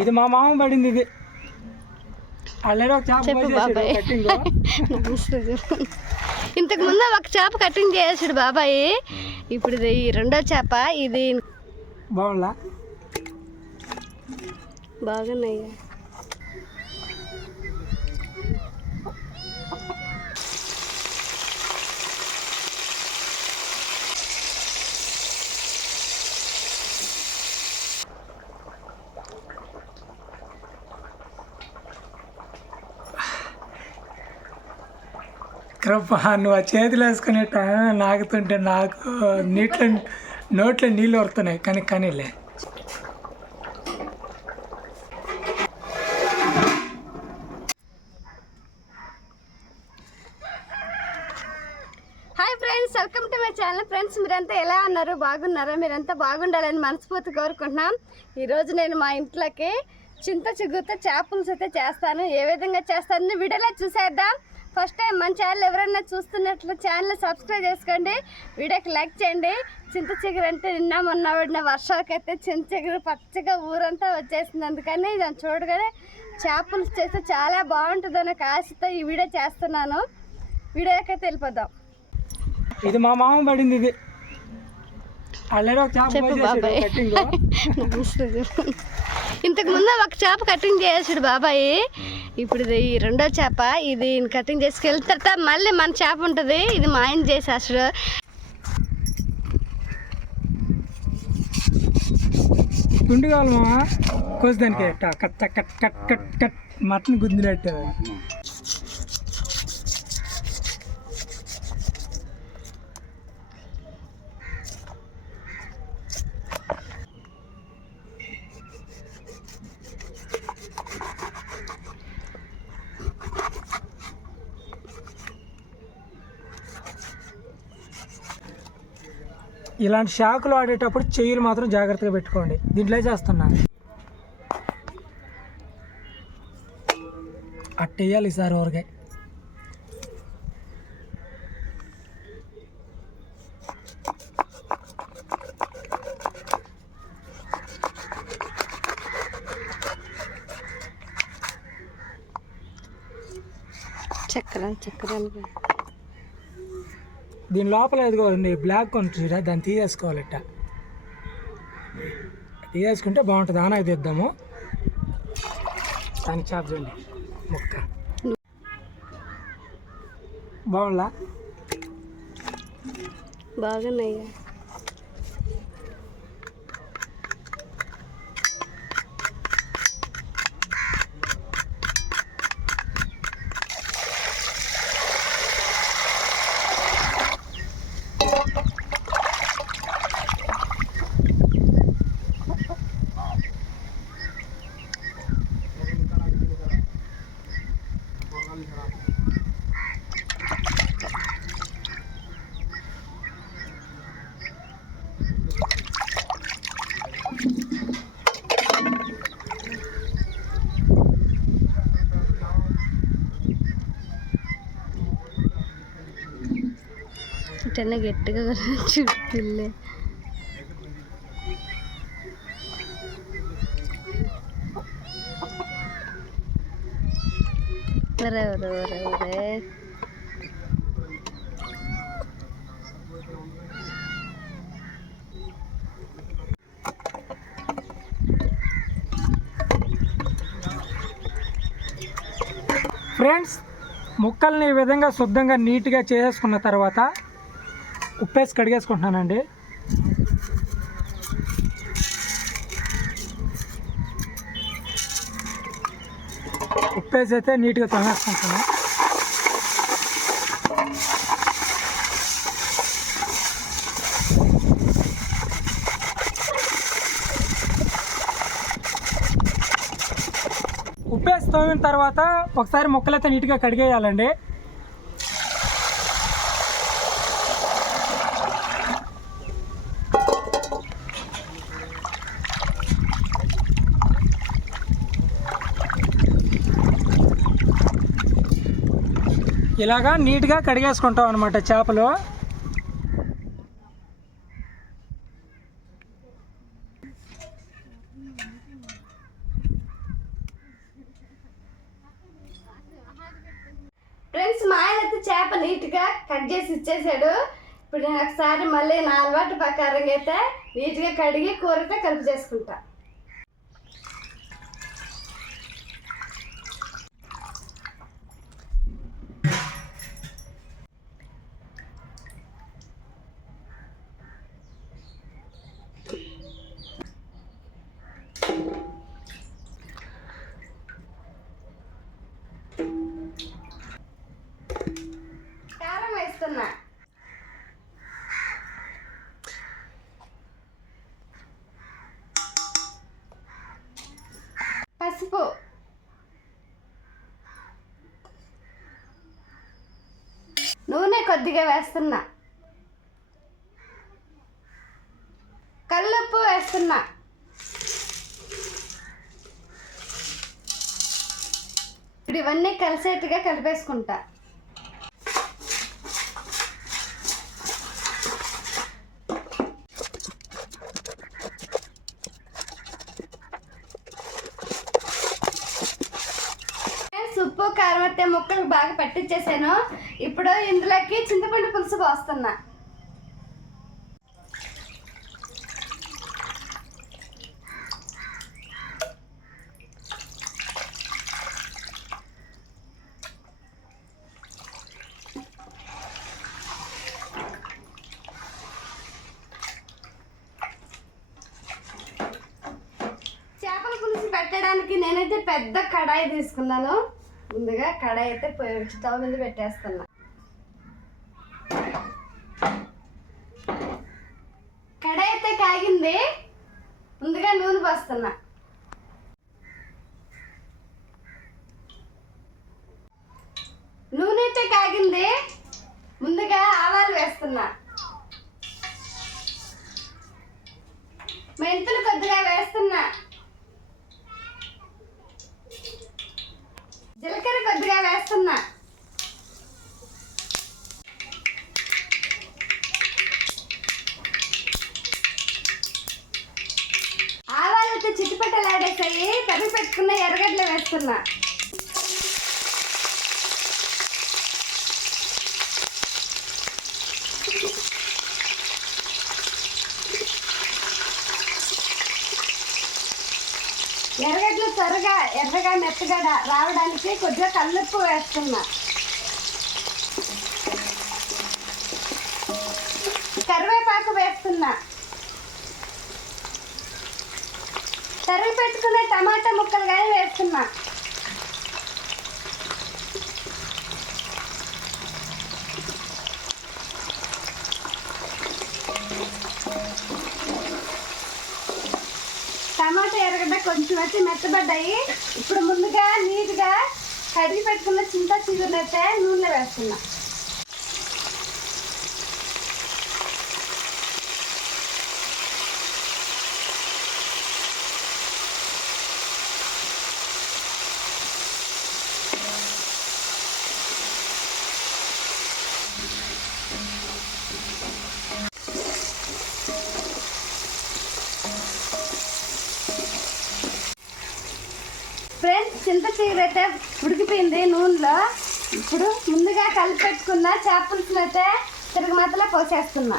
ఇది మా మామ పడింది ఇది. చెప్పు బాబాయ్. ఇంతకు ముందు ఒక చేప కటింగ్ చేసాడు బాబాయ్. ఇప్పుడు ఇది ఈ రెండో చేప ఇది బాగుందా? బాగున్నాయి. కృప నువ్వు ఆ చేతులు వేసుకునే నాగుతుంటే నాకు నీటిలో నోట్లో నీళ్ళు వస్తున్నాయి కానీ కానీలే. Hi friends welcome to my channel friends మీరంతా ఎలా ఉన్నారు? బాగున్నారా? మీరంతా బాగుండాలని మనస్ఫూర్తి కోరుకుంటున్నాం. ఈరోజు నేను మా ఇంట్లోకి చింత చిగురుతో చేపలు అయితే చేస్తాను. ఏ విధంగా చేస్తాను వీడియోలో చూసేద్దాం. ఫస్ట్ టైం మన ఛానల్ ఎవరైనా చూస్తున్నట్లు ఛానల్ సబ్స్క్రైబ్ చేసుకోండి. వీడియోకి లైక్ చేయండి. చింత చిగురు అంటే నిన్న మొన్న పడిన వర్షాలకైతే చింత చిగురు పచ్చగా ఊరంతా వచ్చేసింది. అందుకని దాన్ని చూడగానే చేపలు చేస్తే చాలా బాగుంటుంది అనే ఆశతో ఈ వీడియో చేస్తున్నాను. వీడియోకి అయితే వెళ్ళిపోదాం. ఇది మా మామ పడింది ఇది. చెప్పు బాబాయ్. ఇంతకు ముందు ఒక చేప కటింగ్ చేసాడు బాబాయ్. ఇప్పుడు ఇది రెండో చేప. ఇది కటింగ్ చేసుకెళ్ళిన తర్వాత మళ్ళీ మన చేప ఉంటుంది. ఇది మా ఆయన చేసేసాడు గుండు కావాలి మామ. కోసేదానికి ఎట్ట cut cut cut cut cut mutton గుద్దినట్టు ఇలాంటి షాకులు ఆడేటప్పుడు చెయ్యిలు మాత్రం జాగ్రత్తగా పెట్టుకోండి. దీంట్లో చేస్తున్నాను అట్టేయాలి సార్ ఊరికే. చక్రం చక్రం దీని లోపల ఎదుగోండి బ్లాక్ ఉంటుంది దాన్ని తీసేసుకోవాలట. తీసేసుకుంటే బాగుంటుంది ఆనకు తీద్దాము దాని చాప్ చూడండి ముక్క. బాగుందా? బాగున్నాయి. ఇటన్నా గట్టిగా చుట్టిల్లే ఒరే ఒరే ఒరే ఒరే ఫ్రెండ్స్ ముక్కల్ని ఈ విధంగా శుద్ధంగా నీట్గా చేసేసుకున్న తర్వాత ఉప్పేసి కడిగేసుకుంటున్నానండి. ఉప్పేసి అయితే నీట్గా తొనేసుకుంటున్నాను ఉప్పేసి తోమిన తర్వాత ఒకసారి మొక్కలైతే నీట్గా కడిగేయాలండి. ఇలాగా నీట్గా కడిగేసుకుంటాం అనమాట చేపలు. ఫ్రెండ్స్ మా ఆయన అయితే చేప నీట్గా కట్ చేసి ఇచ్చేసాడు. ఇప్పుడు నేను ఒకసారి మళ్ళీ నా అలవాటు ప్రకారంగా అయితే నీట్గా కడిగి కూరతో కలిపి చేసుకుంటా. కొద్దిగా వేస్తున్నా. కల్లుప్పు వేస్తున్నా. ఇప్పుడు ఇవన్నీ కలిసేట్టుగా కలిపేసుకుంటా ఉప్పు కారం అయితే ముక్కలు బాగా పట్టించేసాను. ఇప్పుడు ఇందులోకి చింతపండు పులుసు పోస్తున్నా. చేపల పులుసు పెట్టడానికి నేనైతే పెద్ద కడాయి తీసుకున్నాను. ముందుగా కడాయి అయితే పొయ్యి- స్టవ్ మీద పెట్టేస్తున్నా కడాయి అయితే కాగింది ముందుగా నూనె పోస్తున్నా నూనె అయితే కాగింది ముందుగా ఆవాలు వేస్తున్నా మెంతులు కొద్దిగా వేస్తున్నా జీలకర్ర కొద్దిగా వేస్తున్నా ఆవాలైతే చిట్టుపట్టలాడేసాయి తరిగి పెట్టుకున్న ఎర్రగడ్డలు వేస్తున్నా ఎర్రగా ఎర్రగా మెత్తగా రావడానికి కొద్దిగా కల్లుప్పు వేస్తున్నా. కరివేపాకు వేస్తున్నా. తరిగి పెట్టుకునే టమాటా ముక్కలు కానీ వేస్తున్నా టమాటా ఎర్రగడ్డ అయితే మెత్తబడ్డాయి. ఇప్పుడు ముందుగా నీట్గా కడిగి పెట్టుకున్న చింత చిగురులు అయితే నూనెలో వేస్తున్నా. ఫ్రెండ్స్ అయితే ఉడికిపోయింది నూనెలో. ఇప్పుడు ముందుగా కలిపెట్టుకున్న పెట్టుకున్న చేపలుసులు అయితే తిరగమాతలో పోసేస్తున్నా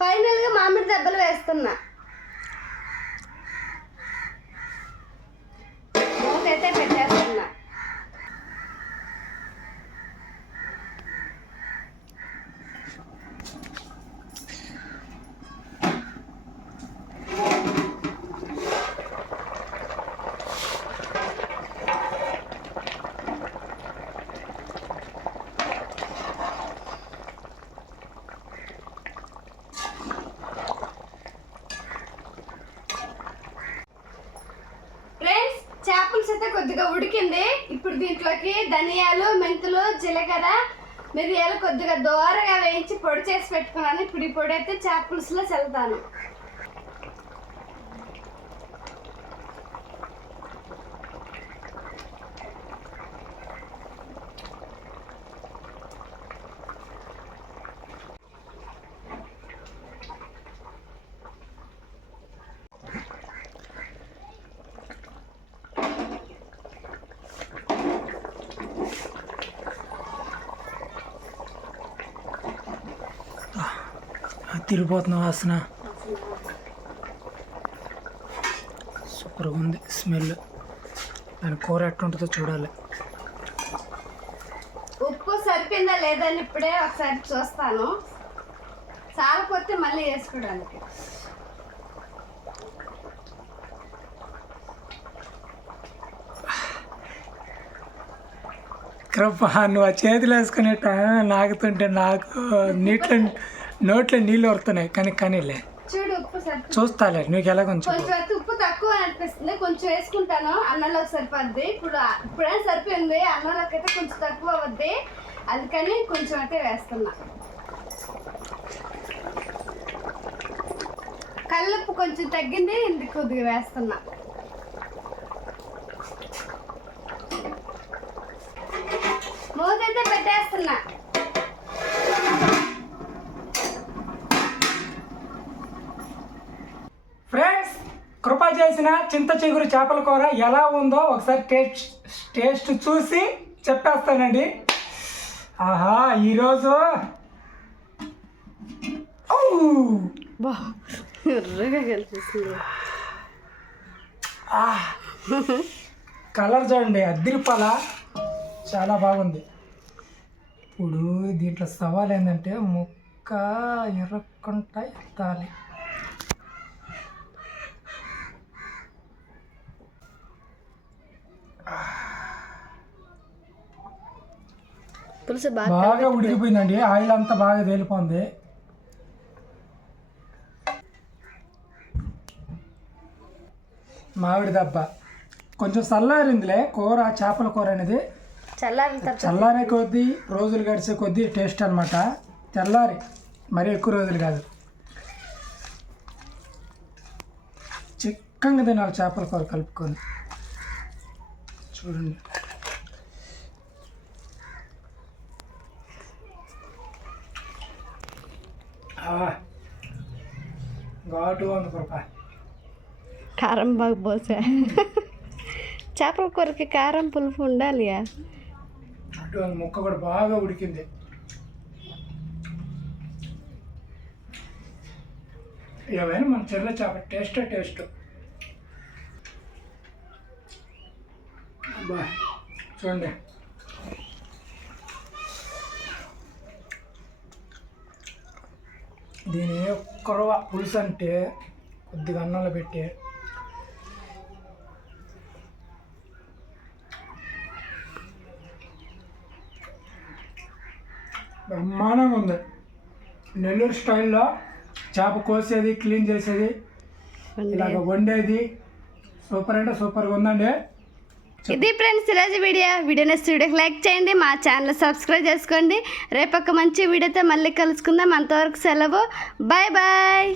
ఫైనల్గా మామిడి దెబ్బలు వేస్తున్నా మూత అయితే పెట్టేస్తున్నా కొద్దిగా ఉడికింది. ఇప్పుడు దీంట్లోకి ధనియాలు మెంతులు జీలకర్ర మిరియాలు కొద్దిగా దోరగా వేయించి పొడి చేసి పెట్టుకున్నాను. ఇప్పుడు ఈ పొడి అయితే చేప పులుసులో చల్లుతాను. తిరిగిపోతున్న వాసన. సూపర్గా ఉంది స్మెల్. దాని కూర ఎట్టుంటుందో చూడాలి. ఉప్పు సరిపోయిందా లేదని ఇప్పుడే ఒకసారి చూస్తాను. చాలపోతే మళ్ళీ వేసుకోవడానికి. కృప నువ్వు ఆ చేతులు వేసుకునేట నాకుతుంటే నాకు నీట్లో నోట్లో నీళ్ళు వస్తున్నాయి కానీ కానీలే. చూడు ఉప్పు చూస్తాలే నీకు ఎలా కొంచెం? కొంచెం అయితే ఉప్పు తక్కువ అనిపిస్తుంది కొంచెం వేసుకుంటాను అన్నంలోకి సరిపోద్ది ఇప్పుడు ఇప్పుడే సరిపోయింది అన్నంలోకి అయితే కొంచెం తక్కువ అవుద్ది అందుకని కొంచెం అయితే వేస్తున్నా. కల్లుప్పు కొంచెం తగ్గింది ఇందుకు కొద్దిగా వేస్తున్నా. మూతైతే పెట్టేస్తున్నా ఫ్రెండ్స్ కృప చేసిన చింత చిగురు చేపల కూర ఎలా ఉందో ఒకసారి టేస్ట్ టేస్ట్ చూసి చెప్పేస్తానండి. ఆహా ఈరోజు! కలర్ చూడండి అద్దరిపాల చాలా బాగుంది. ఇప్పుడు దీంట్లో సవాల్ ఏంటంటే ముక్క ఎర్రకుండా ఎత్తాలి. పులుసు బాగా ఉడికిపోయిందండి. ఆయిల్ అంతా బాగా తేలిపోయింది మామిడి దెబ్బ. కొంచెం చల్లారిందిలే కూర చేపల కూర అనేది. చల్లారే కొద్దీ రోజులు గడిచే కొద్దీ టేస్ట్ అనమాట తెల్లారి మరీ ఎక్కువ రోజులు కాదు. చిక్కంగా తినాలి చేపల కూర కలుపుకొని. చూడండి. ఘాటు ఉంది కృప. కారం బాగా పోసా. చేపల కూరకి కారం పులుపు ఉండాలి అటు ముక్క కూడా బాగా ఉడికింది. ఏమైనా మన చెర్ల చేప టేస్ట్ టేస్ట్. చూడండి. దీని కొరవ పులుసు అంటే కొద్దిగా అన్నంలో పెట్టి. బ్రహ్మాండంగా ఉంది. నెల్లూరు స్టైల్లో చేప కోసేది క్లీన్ చేసేది ఇలాగ వండేది. సూపర్ అంటే సూపర్గా ఉందండి. ఇది ఫ్రెండ్స్ ఈరోజు వీడియో. వీడియో స్టూడియోకి వీడియోకి లైక్ చేయండి మా ఛానల్ సబ్స్క్రైబ్ చేసుకోండి. రేపు ఒక మంచి వీడియోతో మళ్ళీ కలుసుకుందాం. అంతవరకు సెలవు. Bye bye.